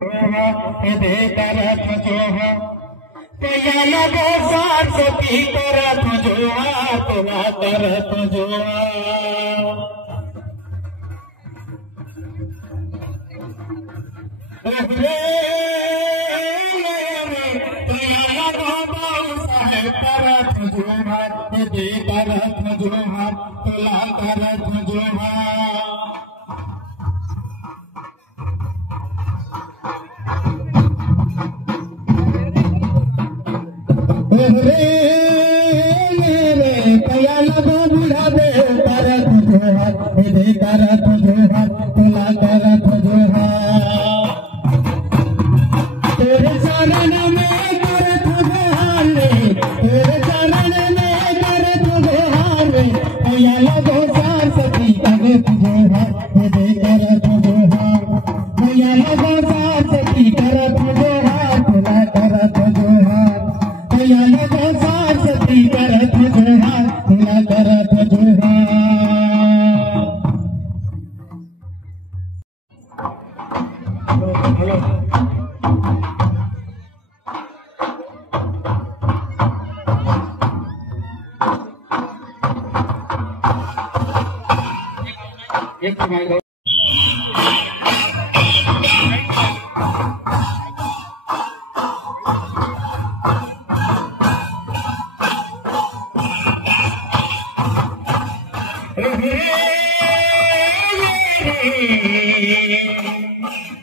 तरफ जो है तो लगो सरस्वती तरफ जो है तुला तरफ जो तरफ जो है दे तरफ जो है तुला तरफ जो है कया लगो बुढ़ा दे तरफ जो है दे तरफ जो है तुला तरफ जो है तेरे चरण में तरफ जोहार तेरे चरण में तरफ जोहार कया लगो सरस्वती तरफ जो है दे तरफ जो है कया लगो सरस्वती तरफ जो है तुला तरफ जो है कया लगो सरस्वती तरफ जो है तुला तरफ जो है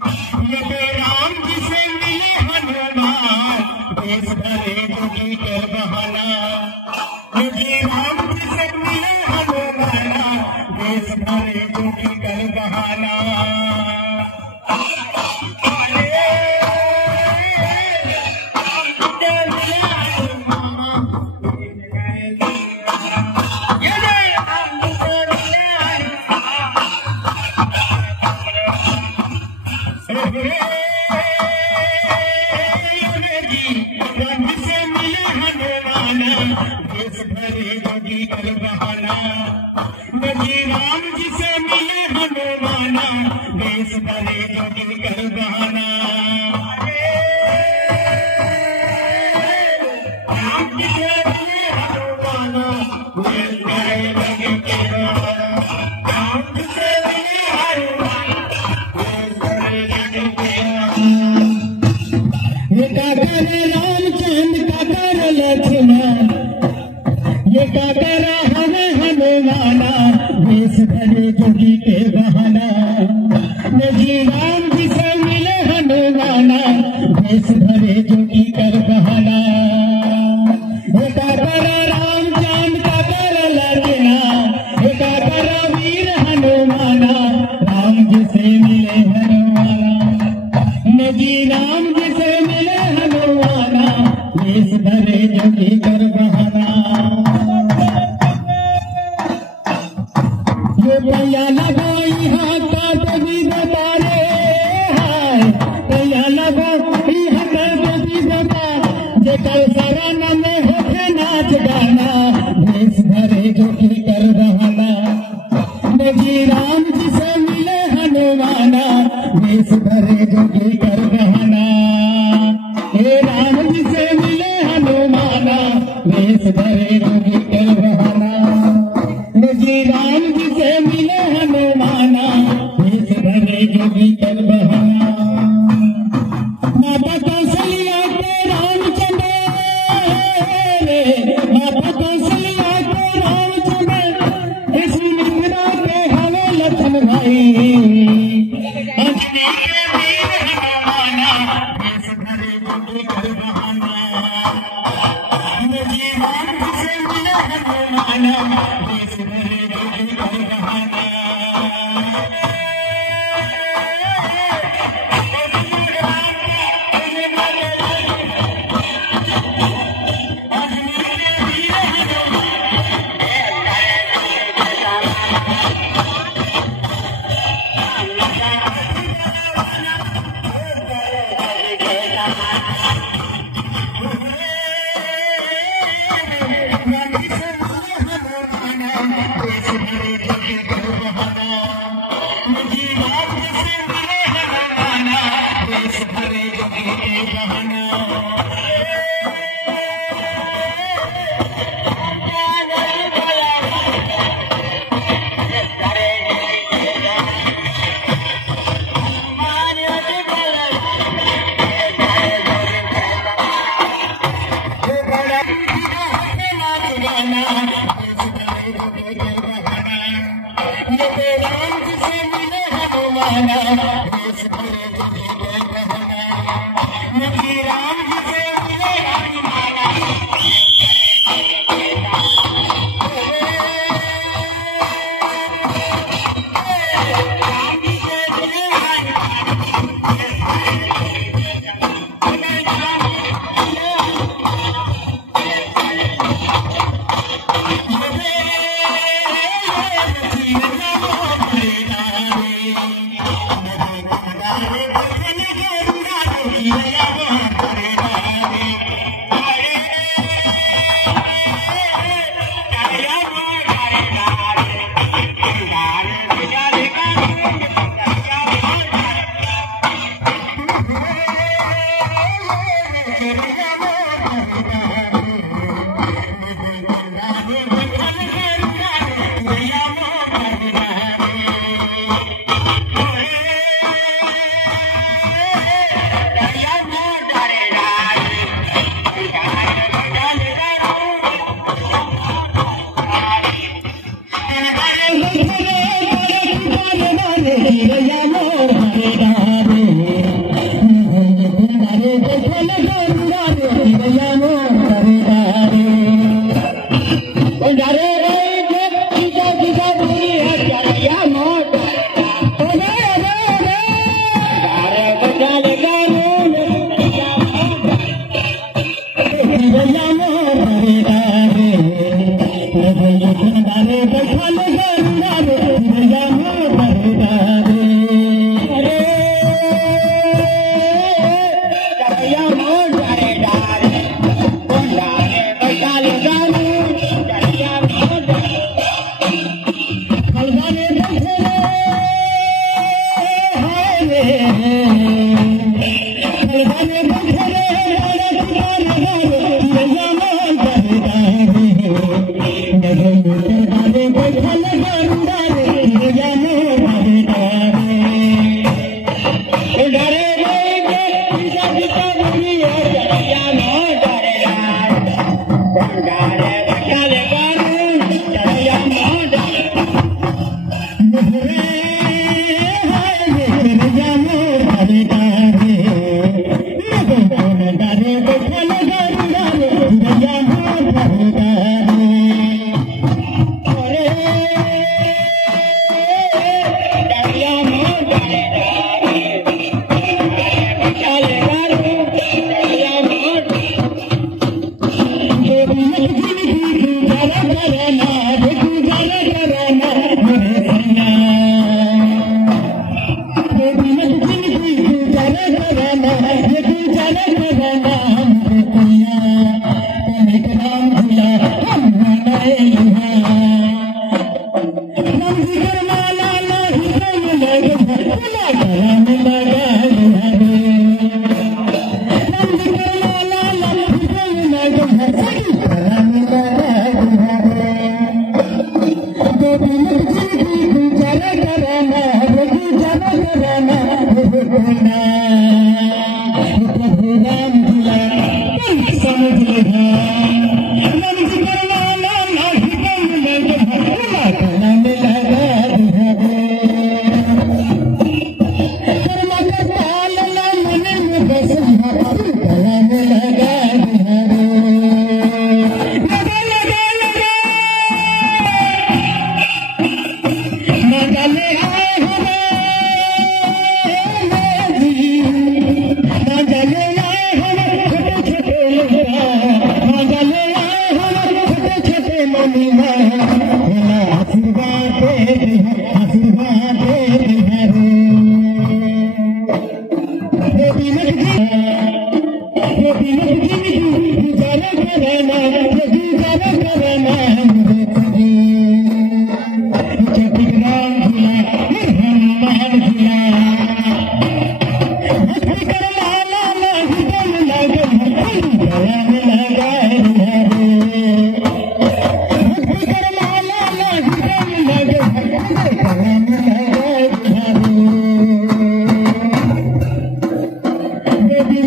राम जी से मिले हनुमान देश भरे जोगी कर बहाना मुझे राम जी से मिले हनुमान देश भरे जोगी कर बहाना देश भरे जोगी कर बहाना मुझे राम जी से मिले हनुमाना देश भरे जोगी कर बहाना राम जी से मिले हनुमाना देश भरे जोगी कर बहाना राम जी से मिले हनुमाना देश भरे जोगी कर ये का करे रामचंद्र का करे लक्ष्मण ये का करा हमें हनुमाना देश भरे जोगी के बहाना मुझे राम जी से मिले हनुमाना देश भरे जोगी कर बहाना ये का करा रामचंद्र का करा लक्ष्मण ये का करा वीर हनुमाना राम जी से मिले हनुमाना मुझे राम जी से मिले हनुमाना देश भरे जोगी कर बहाना भैया लगाई हाथ का तभी बता रे हाय भैया लगाई हाथ का तभी बता जे कल शरण में होके नाच गाना देश भरे जोगी कर बहाना मुझे राम जी से मिले हनुमाना देश भरे जोगी कर बहाना हे राम जी से मिले हनुमाना देश भरे जोगी कर बहाना मुझे राम जी से मिले हनुमाना देश भरे जोगी कर बहाना माता कौशल्या के रामचंद्र माता कौशल्या के रामचंद्र इस मित्रा के हवे लक्ष्मण भाई अंजनी के वीर हनुमाना देश भरे जोगी कर बहाना मुझे राम जी से मिले हनुमाना देश भरे जोगी कर बहाना मुझे राम जी से मिले हनुमाना देश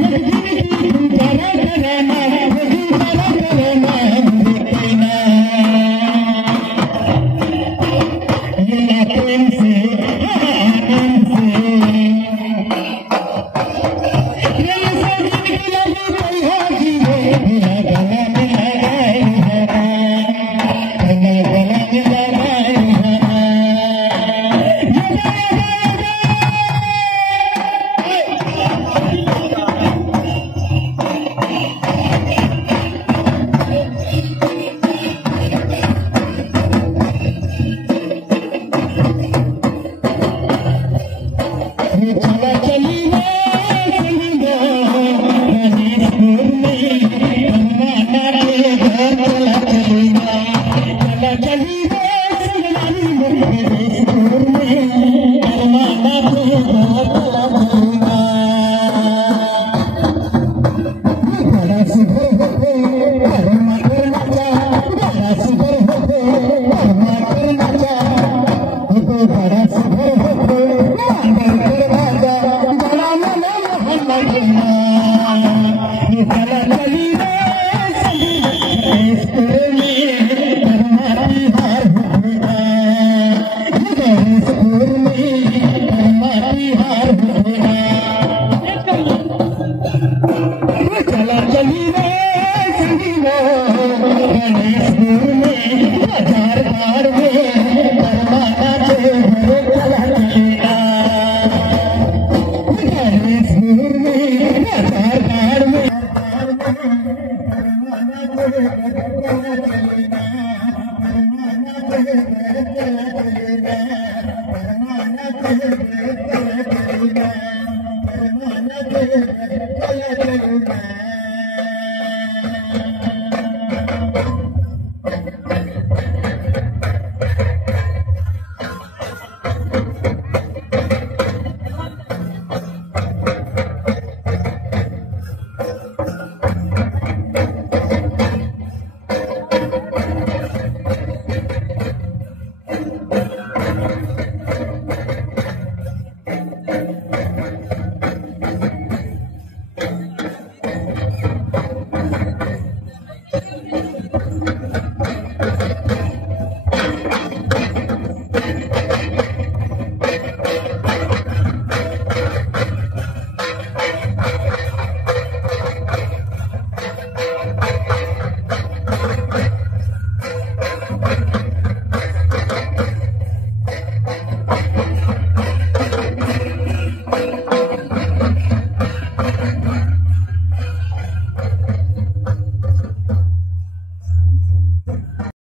Thank you.